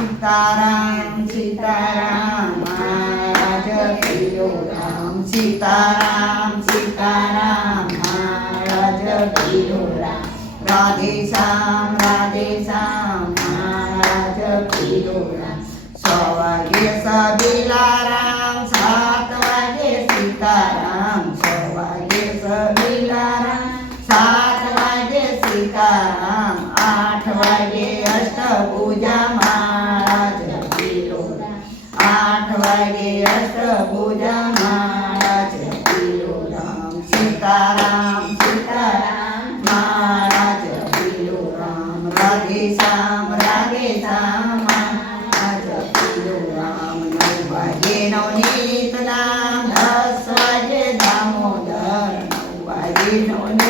सीताराम सीताराम महाराज पियो राम सीताराम सीताराम महाराज पियो राम राधे श्याम महाराज पियो राम 6 वागे सबीला राम 7 वागे सीताराम 6 वागे सबीला राम 7 वागे सीताराम 8 वागे अष्टभुजा महाराज पियो राम 8 वागे अष्टभुजा महाराज पियो राम सीताराम सीताराम महाराज पियो राम राधे श्याम महाराज पियो राम 9 वागे नवनीत नाम 10 वागे दामोदर 9 वागे नवनीत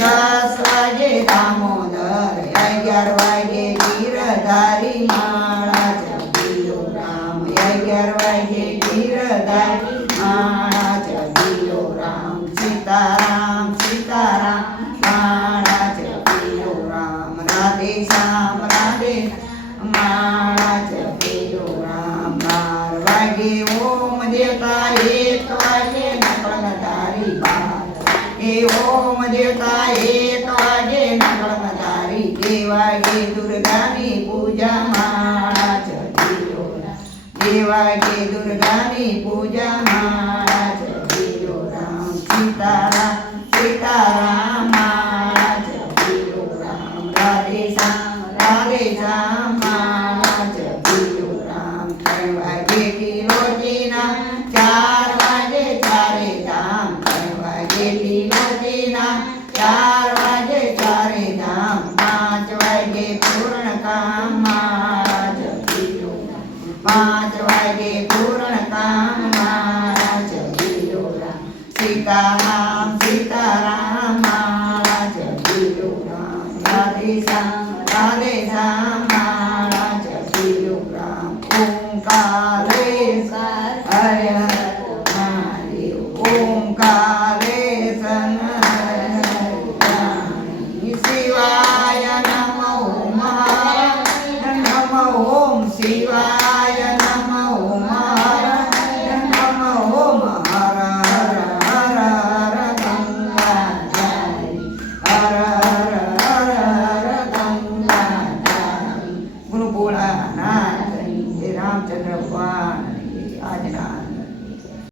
10 वागे दामोदर 11 वागे गिरधारी महाराज पियो राम 11 वागे गिरधारी महाराज पियो राम सीताराम सीताराम महाराज पियो राम राधे श्याम महाराज पियो राम 12 वागे ओम देवता 1 वागे नकळधारी 12 ओम देवता 1 वागे नकळधारी 2 वागे दुर्गानी पूजा महाराज पियो राम 2 वागे दुर्गानी पूजा महाराज पियो राम सीताराम सीताराम महाराज पियो राम राधे श्याम महाराज पियो राम 3 वागे तिलोकीना 4 वागे चारे धाम 3 वागे तिलोकीना 4 वागे चारे धाम 5 वागे पूर्ण काम महाराज पियो राम 5 वागे पूर्ण काम महाराज पियो राम सीताराम सीताराम महाराज पियो राम राधे श्याम